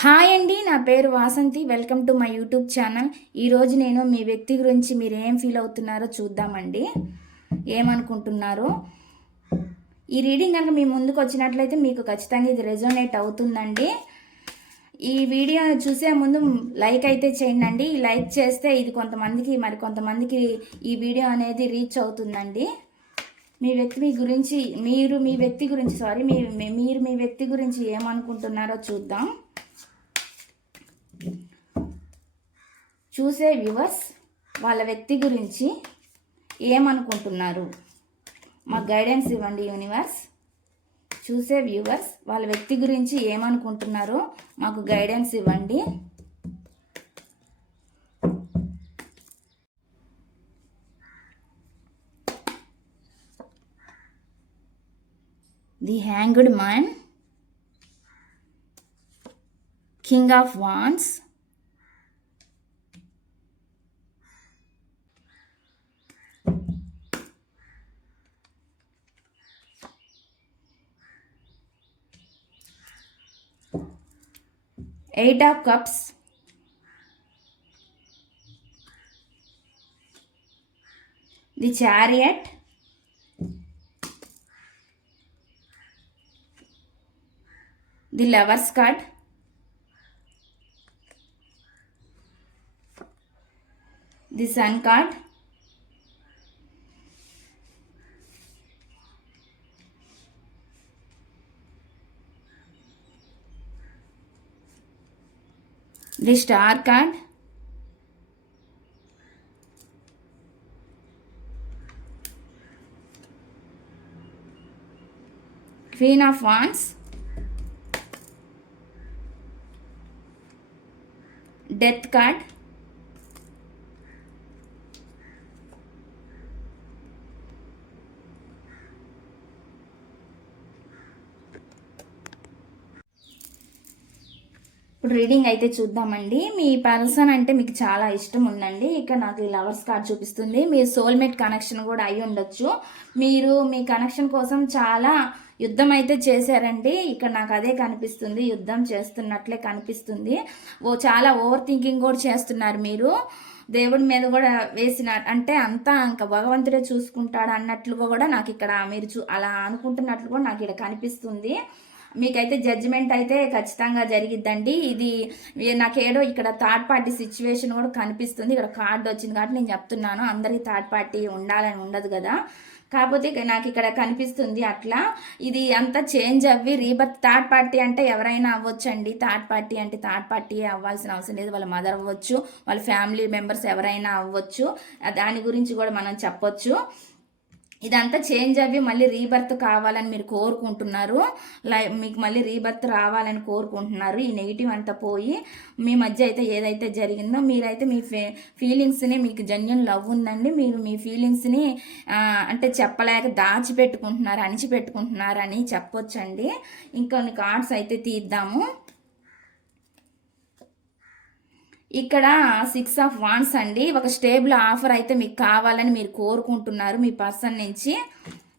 Hi అండి నా పేరు Vasanthi. Welcome to my YouTube channel. ఈరోజు నేను మీ వ్యక్తి గురించి మీరు ఏం ఫీల్ అవుతున్నారో చూద్దామండి. ఏమనుకుంటున్నారో? ఈ రీడింగ్ కనుక మీ ముందుకు వచ్చినట్లయితే మీకు ఖచ్చితంగా ఇది రెజోనేట్ అవుతుందండి. ఈ వీడియో చూసే ముందు లైక్ అయితే చేయండి. ఈ లైక్ చేస్తే ఇది కొంతమందికి మరి కొంతమందికి ఈ వీడియో అనేది రీచ్ అవుతుందండి. మీ వ్యక్తి మీ గురించి మీరు మీ వ్యక్తి గురించి సారీ మీ మీ- మీరు మీ వ్యక్తి గురించి ఏమనుకుంటున్నారో చూద్దాం. చూసే వ్యూవర్స్ వాళ్ళ వ్యక్తి గురించి ఏమనుకుంటున్నారు? మాకు గైడెన్స్ ఇవ్వండి యూనివర్స్. చూసే వ్యూవర్స్ వాళ్ళ వ్యక్తి గురించి ఏమనుకుంటున్నారో మాకు గైడెన్స్ ఇవ్వండి. The hanged man king of wands eight of cups. The chariot. The lover's card. The sun card. this dark card queen of wands death card ఇప్పుడు రీడింగ్ అయితే చూద్దామండి. మీ పర్సన్ అంటే మీకు చాలా ఇష్టం ఉందండి. ఇక్కడ నాకు ఈ లవర్స్ కార్డ్ చూపిస్తుంది. మీ సోల్మేట్ కనెక్షన్ కూడా అయి ఉండొచ్చు. మీరు మీ కనెక్షన్ కోసం చాలా యుద్ధం అయితే చేశారండి. ఇక్కడ నాకు అదే కనిపిస్తుంది. యుద్ధం చేస్తున్నట్లే కనిపిస్తుంది. ఓ చాలా ఓవర్ థింకింగ్ కూడా చేస్తున్నారు మీరు. దేవుడి మీద కూడా వేసిన అంటే అంతా ఇంకా భగవంతుడే చూసుకుంటాడు అన్నట్లుగా కూడా నాకు ఇక్కడ మీరు చూ అలా అనుకుంటున్నట్లు కూడా నాకు ఇక్కడ కనిపిస్తుంది. మీకైతే జడ్జిమెంట్ అయితే ఖచ్చితంగా జరిగిద్దండి. ఇది నాకేడో ఇక్కడ థర్డ్ పార్టీ సిచ్యువేషన్ కూడా కనిపిస్తుంది. ఇక్కడ కార్డు వచ్చింది కాబట్టి నేను చెప్తున్నాను. అందరికీ థర్డ్ పార్టీ ఉండాలని ఉండదు కదా. కాకపోతే నాకు ఇక్కడ కనిపిస్తుంది అట్లా. ఇది అంతా చేంజ్ అవ్వి రీబర్త్ థర్డ్ పార్టీ అంటే ఎవరైనా అవ్వచ్చండి. థర్డ్ పార్టీ అంటే థర్డ్ పార్టీ అవ్వాల్సిన అవసరం లేదు. వాళ్ళ మదర్ అవ్వచ్చు వాళ్ళ ఫ్యామిలీ మెంబర్స్ ఎవరైనా అవ్వచ్చు. దాని గురించి కూడా మనం చెప్పొచ్చు. ఇదంతా చేంజ్ అవ్వి మళ్ళీ రీబర్త్ కావాలని మీరు కోరుకుంటున్నారు. లై మీకు మళ్ళీ రీబర్త్ రావాలని కోరుకుంటున్నారు. ఈ నెగిటివ్ అంతా పోయి మీ మధ్య అయితే ఏదైతే జరిగిందో మీరైతే మీ ఫే ఫీలింగ్స్ని మీకు జన్యున్ లవ్ ఉందండి. మీరు మీ ఫీలింగ్స్ని అంటే చెప్పలేక దాచిపెట్టుకుంటున్నారు అణిచిపెట్టుకుంటున్నారు అని చెప్పొచ్చండి. ఇంకొన్ని కార్డ్స్ అయితే తీద్దాము. ఇక్కడ సిక్స్ ఆఫ్ వాన్స్ అండి. ఒక స్టేబుల్ ఆఫర్ అయితే మీకు కావాలని మీరు కోరుకుంటున్నారు మీ పర్సన్ నుంచి.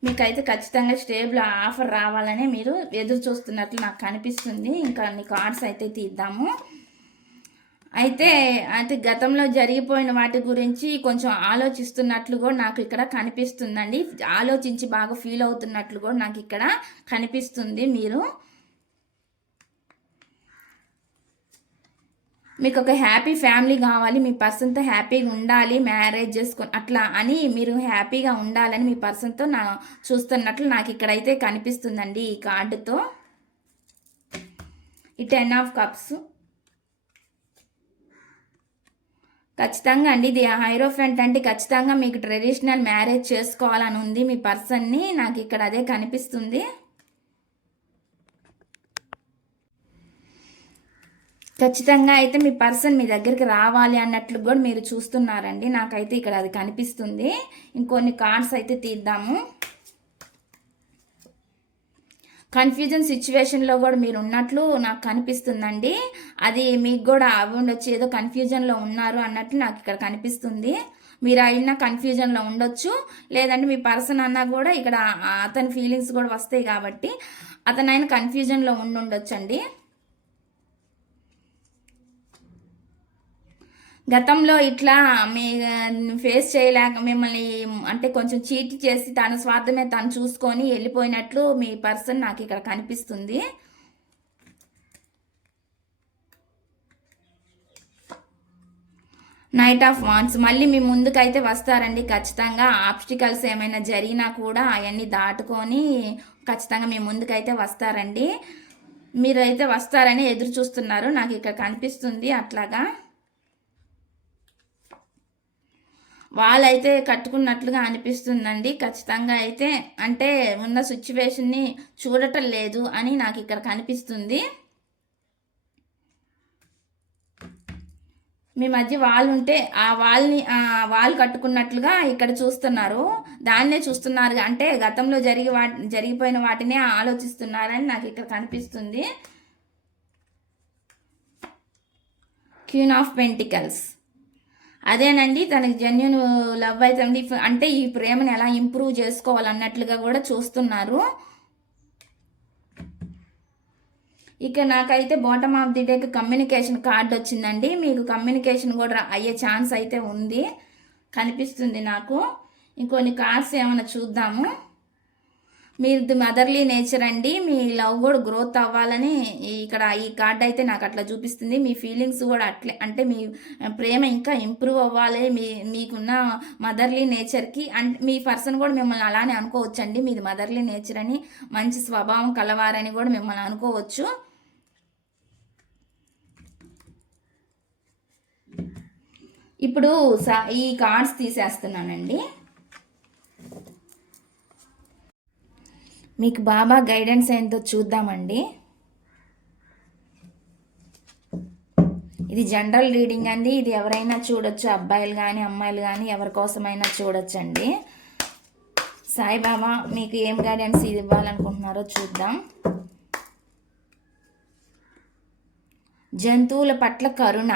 మీకైతే ఖచ్చితంగా స్టేబుల్ ఆఫర్ రావాలని మీరు ఎదురు చూస్తున్నట్లు నాకు కనిపిస్తుంది. ఇంకా అన్ని కార్డ్స్ అయితే తీద్దాము. అయితే అయితే గతంలో జరిగిపోయిన వాటి గురించి కొంచెం ఆలోచిస్తున్నట్లు కూడా నాకు ఇక్కడ కనిపిస్తుందండి. ఆలోచించి బాగా ఫీల్ అవుతున్నట్లు కూడా నాకు ఇక్కడ కనిపిస్తుంది మీరు. మీకు ఒక హ్యాపీ ఫ్యామిలీ కావాలి మీ పర్సన్తో హ్యాపీగా ఉండాలి మ్యారేజ్ చేసుకొని అట్లా అని మీరు హ్యాపీగా ఉండాలని మీ పర్సన్తో నా చూస్తున్నట్లు నాకు ఇక్కడైతే కనిపిస్తుందండి ఈ కార్డుతో. ఈ టెన్ ఆఫ్ కప్స్. ఖచ్చితంగా అండి ఇది హైరోఫ్రెంట్ అంటే ఖచ్చితంగా మీకు ట్రెడిషనల్ మ్యారేజ్ చేసుకోవాలని ఉంది మీ పర్సన్ని నాకు ఇక్కడ అదే కనిపిస్తుంది. ఖచ్చితంగా అయితే మీ పర్సన్ మీ దగ్గరికి రావాలి అన్నట్లు కూడా మీరు చూస్తున్నారండి. నాకైతే ఇక్కడ అది కనిపిస్తుంది. ఇంకొన్ని కార్డ్స్ అయితే తీద్దాము. కన్ఫ్యూజన్ సిచ్యువేషన్లో కూడా మీరు ఉన్నట్లు నాకు కనిపిస్తుందండి. అది మీకు కూడా అవి ఉండొచ్చు ఏదో కన్ఫ్యూజన్లో ఉన్నారు అన్నట్లు నాకు ఇక్కడ కనిపిస్తుంది. మీరు అయినా కన్ఫ్యూజన్లో ఉండొచ్చు. లేదంటే మీ పర్సన్ అన్నా కూడా ఇక్కడ అతని ఫీలింగ్స్ కూడా వస్తాయి కాబట్టి అతనైనా కన్ఫ్యూజన్లో ఉండి ఉండొచ్చండి గతంలో ఇట్లా మీ ఫేస్ చేయలేక మిమ్మల్ని అంటే కొంచెం చీట్ చేసి తన స్వార్థమే తను చూసుకొని వెళ్ళిపోయినట్లు మీ పర్సన్ నాకు ఇక్కడ కనిపిస్తుంది. నైట్ ఆఫ్ వాన్స్ మళ్ళీ మీ ముందుకైతే వస్తారండి. ఖచ్చితంగా ఆబ్స్టికల్స్ ఏమైనా జరిగినా కూడా అవన్నీ దాటుకొని ఖచ్చితంగా మీ ముందుకైతే వస్తారండి. మీరైతే వస్తారని ఎదురు చూస్తున్నారు. నాకు ఇక్కడ కనిపిస్తుంది అట్లాగా. వాళ్ళైతే కట్టుకున్నట్లుగా అనిపిస్తుందండి. ఖచ్చితంగా అయితే అంటే ఉన్న సిచ్యువేషన్ని చూడటం లేదు అని నాకు ఇక్కడ కనిపిస్తుంది. మీ మధ్య వాళ్ళు ఉంటే ఆ వాళ్ళని వాల్ వాళ్ళు కట్టుకున్నట్లుగా ఇక్కడ చూస్తున్నారు. దాన్నే చూస్తున్నారు అంటే గతంలో జరిగి వా జరిగిపోయిన వాటినే ఆలోచిస్తున్నారని నాకు ఇక్కడ కనిపిస్తుంది. క్యూన్ ఆఫ్ పెంటికల్స్ అదేనండి తనకి జెన్యున్ లవ్ అవుతుంది అంటే ఈ ప్రేమను ఎలా ఇంప్రూవ్ చేసుకోవాలన్నట్లుగా కూడా చూస్తున్నారు. ఇక నాకైతే బాటమ్ ఆఫ్ ది డేకి కమ్యూనికేషన్ కార్డ్ వచ్చిందండి. మీకు కమ్యూనికేషన్ కూడా అయ్యే ఛాన్స్ అయితే ఉంది. కనిపిస్తుంది నాకు. ఇంకొన్ని కార్డ్స్ ఏమైనా చూద్దాము. మీది మదర్లీ నేచర్ అండి. మీ లవ్ కూడా గ్రోత్ అవ్వాలని ఇక్కడ ఈ కార్డ్ అయితే నాకు అట్లా చూపిస్తుంది. మీ ఫీలింగ్స్ కూడా అట్లే అంటే మీ ప్రేమ ఇంకా ఇంప్రూవ్ అవ్వాలి. మీ మీకున్న మదర్లీ నేచర్కి అండ్ మీ పర్సన్ కూడా మిమ్మల్ని అలానే అనుకోవచ్చండి. మీది మదర్లీ నేచర్ అని మంచి స్వభావం కలవారని కూడా మిమ్మల్ని అనుకోవచ్చు. ఇప్పుడు ఈ కార్డ్స్ తీసేస్తున్నానండి. మీకు బాబా గైడెన్స్ ఏంటో చూద్దామండి. ఇది జనరల్ రీడింగ్ అండి. ఇది ఎవరైనా చూడొచ్చు అబ్బాయిలు కానీ అమ్మాయిలు కానీ ఎవరి కోసమైనా చూడొచ్చండి. సాయిబాబా మీకు ఏం గైడెన్స్ ఇది ఇవ్వాలనుకుంటున్నారో చూద్దాం. జంతువుల పట్ల కరుణ.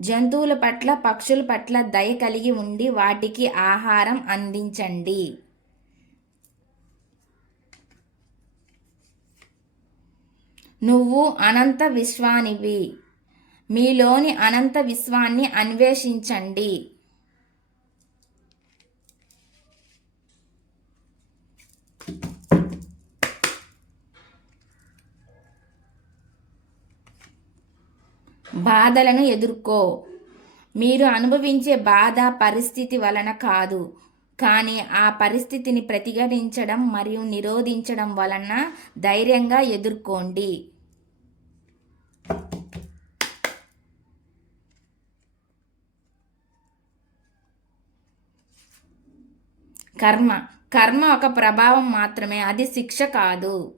జంతువుల పట్ల పక్షుల పట్ల దయ కలిగి ఉండి వాటికి ఆహారం అందించండి. నువ్వు అనంత విశ్వానివి. మీలోని అనంత విశ్వాన్ని అన్వేషించండి. బాధలను ఎదుర్కో. మీరు అనుభవించే బాధ పరిస్థితి వలన కాదు. కానీ ఆ పరిస్థితిని ప్రతిఘటించడం మరియు నిరోధించడం వలన ధైర్యంగా ఎదుర్కోండి. కర్మ. కర్మ ఒక ప్రభావం మాత్రమే అది శిక్ష కాదు.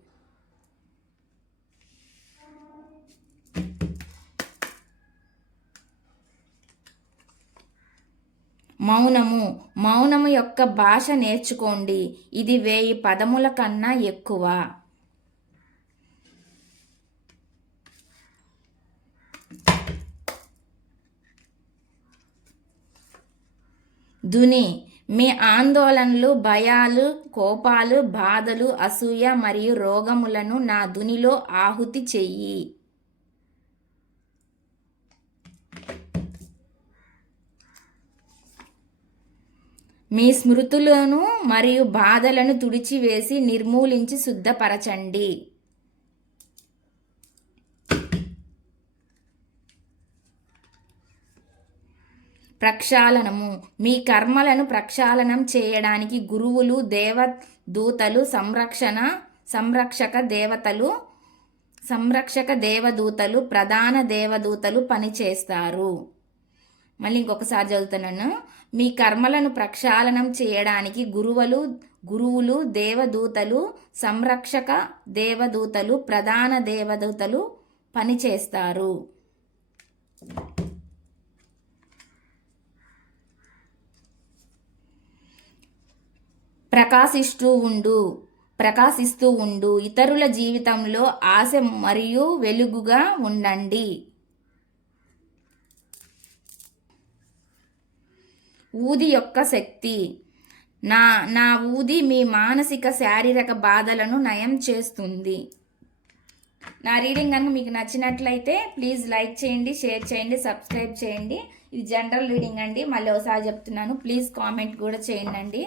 మౌనము. మౌనము యొక్క భాష నేర్చుకోండి. ఇది వేయి పదముల కన్నా ఎక్కువ. దుని. మీ ఆందోళనలు భయాలు కోపాలు బాధలు అసూయ మరియు రోగములను నా దునిలో ఆహుతి చెయ్యి. మీ స్మృతులను మరియు బాధలను తుడిచివేసి నిర్మూలించి శుద్ధపరచండి. ప్రక్షాళనము. మీ కర్మలను ప్రక్షాళనం చేయడానికి గురువులు దేవ దూతలు సంరక్షణ సంరక్షక దేవతలు సంరక్షక దేవదూతలు ప్రధాన దేవదూతలు పనిచేస్తారు. మళ్ళీ ఇంకొకసారి చదువుతున్నాను. మీ కర్మలను ప్రక్షాళనం చేయడానికి గురువులు గురువులు దేవదూతలు సంరక్షక దేవదూతలు ప్రధాన దేవదూతలు పనిచేస్తారు. ప్రకాశిస్తూ ఉండు ప్రకాశిస్తూ ఉండు. ఇతరుల జీవితంలో ఆశ మరియు వెలుగుగా ఉండండి. ఊది యొక్క శక్తి. నా నా ఊది మీ మానసిక శారీరక బాధలను నయం చేస్తుంది. నా రీడింగ్ కనుక మీకు నచ్చినట్లయితే ప్లీజ్ లైక్ చేయండి షేర్ చేయండి సబ్స్క్రైబ్ చేయండి. ఇది జనరల్ రీడింగ్ అండి. మళ్ళీ ఒకసారి చెప్తున్నాను. ప్లీజ్ కామెంట్ కూడా చేయండి.